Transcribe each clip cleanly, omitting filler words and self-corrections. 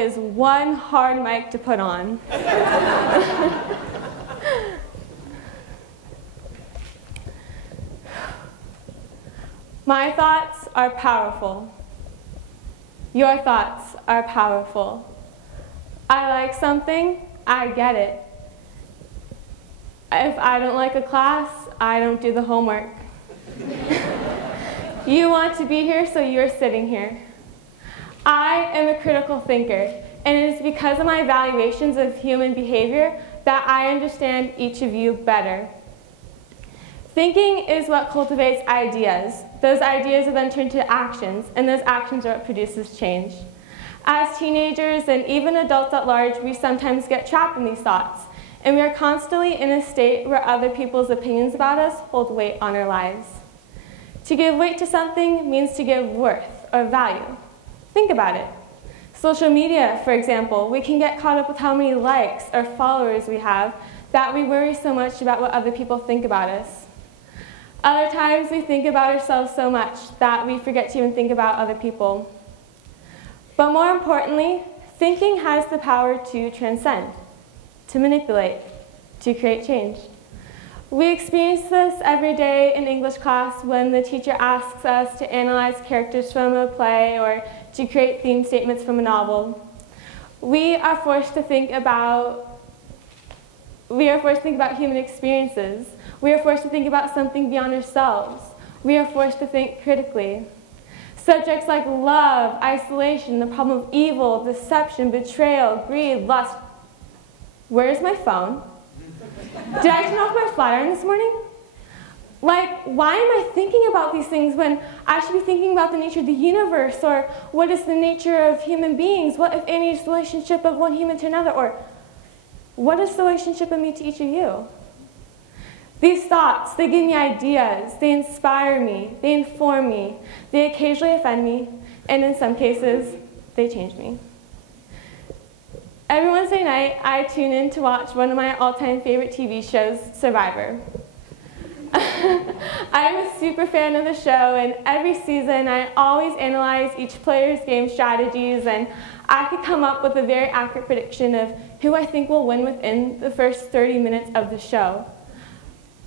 is one hard mic to put on. My thoughts are powerful. Your thoughts are powerful. I like something, I get it. If I don't like a class, I don't do the homework. You want to be here, so you're sitting here. I am a critical thinker, and it is because of my evaluations of human behavior that I understand each of you better. Thinking is what cultivates ideas. Those ideas are then turned to actions, and those actions are what produces change. As teenagers and even adults at large, we sometimes get trapped in these thoughts, and we are constantly in a state where other people's opinions about us hold weight on our lives. To give weight to something means to give worth or value. Think about it. Social media, for example, we can get caught up with how many likes or followers we have that we worry so much about what other people think about us. Other times we think about ourselves so much that we forget to even think about other people. But more importantly, thinking has the power to transcend, to manipulate, to create change. We experience this every day in English class when the teacher asks us to analyze characters from a play or to create theme statements from a novel. We are forced to think about human experiences. We are forced to think about something beyond ourselves. We are forced to think critically. Subjects like love, isolation, the problem of evil, deception, betrayal, greed, lust. Where's my phone? Did I turn off my flat iron this morning? Like, why am I thinking about these things when I should be thinking about the nature of the universe, or what is the nature of human beings? What, if any, is the relationship of one human to another? Or what is the relationship of me to each of you? These thoughts, they give me ideas, they inspire me, they inform me, they occasionally offend me, and in some cases, they change me. Every Wednesday night, I tune in to watch one of my all-time favorite TV shows, Survivor. I'm a super fan of the show, and every season I always analyze each player's game strategies, and I could come up with a very accurate prediction of who I think will win within the first 30 minutes of the show.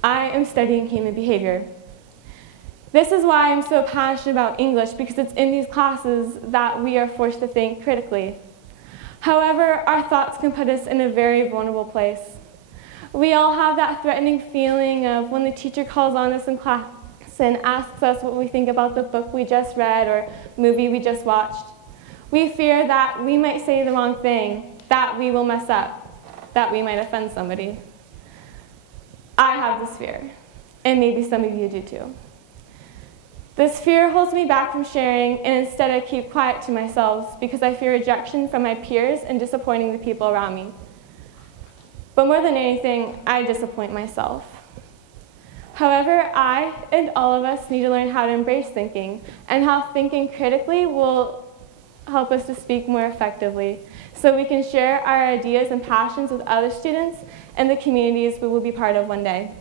I am studying human behavior. This is why I'm so passionate about English, because it's in these classes that we are forced to think critically. However, our thoughts can put us in a very vulnerable place. We all have that threatening feeling of when the teacher calls on us in class and asks us what we think about the book we just read or movie we just watched. We fear that we might say the wrong thing, that we will mess up, that we might offend somebody. I have this fear, and maybe some of you do too. This fear holds me back from sharing, and instead I keep quiet to myself because I fear rejection from my peers and disappointing the people around me. But more than anything, I disappoint myself. However, I and all of us need to learn how to embrace thinking, and how thinking critically will help us to speak more effectively, so we can share our ideas and passions with other students and the communities we will be part of one day.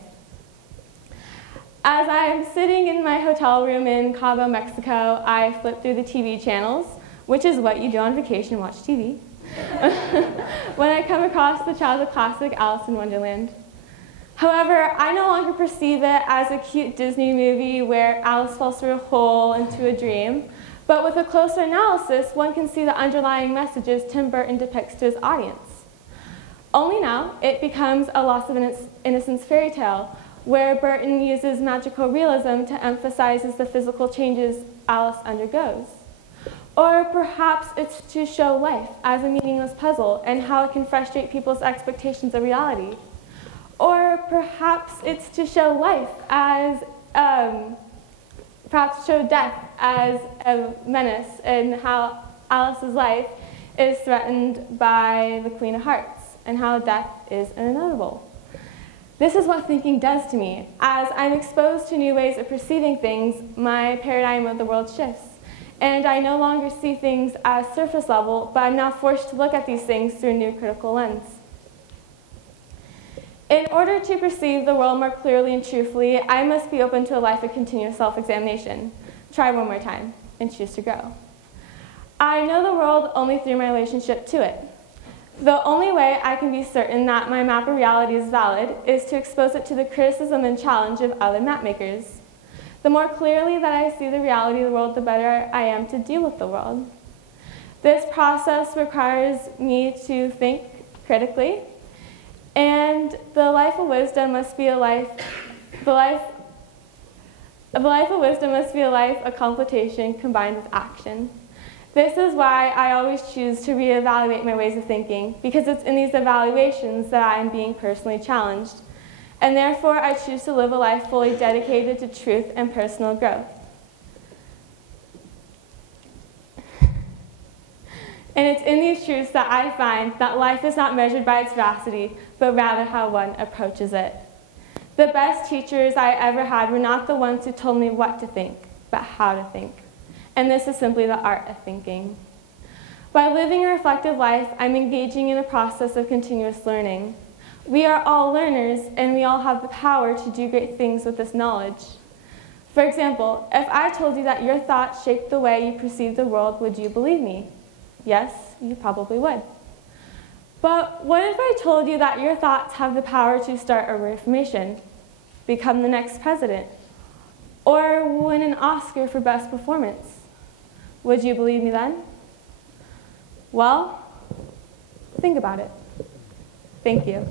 As I am sitting in my hotel room in Cabo, Mexico, I flip through the TV channels, which is what you do on vacation, watch TV, when I come across the childhood classic Alice in Wonderland. However, I no longer perceive it as a cute Disney movie where Alice falls through a hole into a dream, but with a closer analysis, one can see the underlying messages Tim Burton depicts to his audience. Only now, it becomes a loss of innocence fairy tale, where Burton uses magical realism to emphasize the physical changes Alice undergoes. Or perhaps it's to show life as a meaningless puzzle and how it can frustrate people's expectations of reality. Or perhaps it's to show life as, perhaps show death as a menace and how Alice's life is threatened by the Queen of Hearts and how death is inevitable. This is what thinking does to me. As I'm exposed to new ways of perceiving things, my paradigm of the world shifts. And I no longer see things as surface level, but I'm now forced to look at these things through a new critical lens. In order to perceive the world more clearly and truthfully, I must be open to a life of continuous self-examination. Try one more time and choose to grow. I know the world only through my relationship to it. The only way I can be certain that my map of reality is valid is to expose it to the criticism and challenge of other map makers. The more clearly that I see the reality of the world, the better I am to deal with the world. This process requires me to think critically, and the life of wisdom must be a life of contemplation combined with action. This is why I always choose to reevaluate my ways of thinking, because it's in these evaluations that I am being personally challenged. And therefore, I choose to live a life fully dedicated to truth and personal growth. And it's in these truths that I find that life is not measured by its veracity, but rather how one approaches it. The best teachers I ever had were not the ones who told me what to think, but how to think. And this is simply the art of thinking. By living a reflective life, I'm engaging in a process of continuous learning. We are all learners, and we all have the power to do great things with this knowledge. For example, if I told you that your thoughts shape the way you perceive the world, would you believe me? Yes, you probably would. But what if I told you that your thoughts have the power to start a reformation, become the next president, or win an Oscar for best performance? Would you believe me then? Well, think about it. Thank you.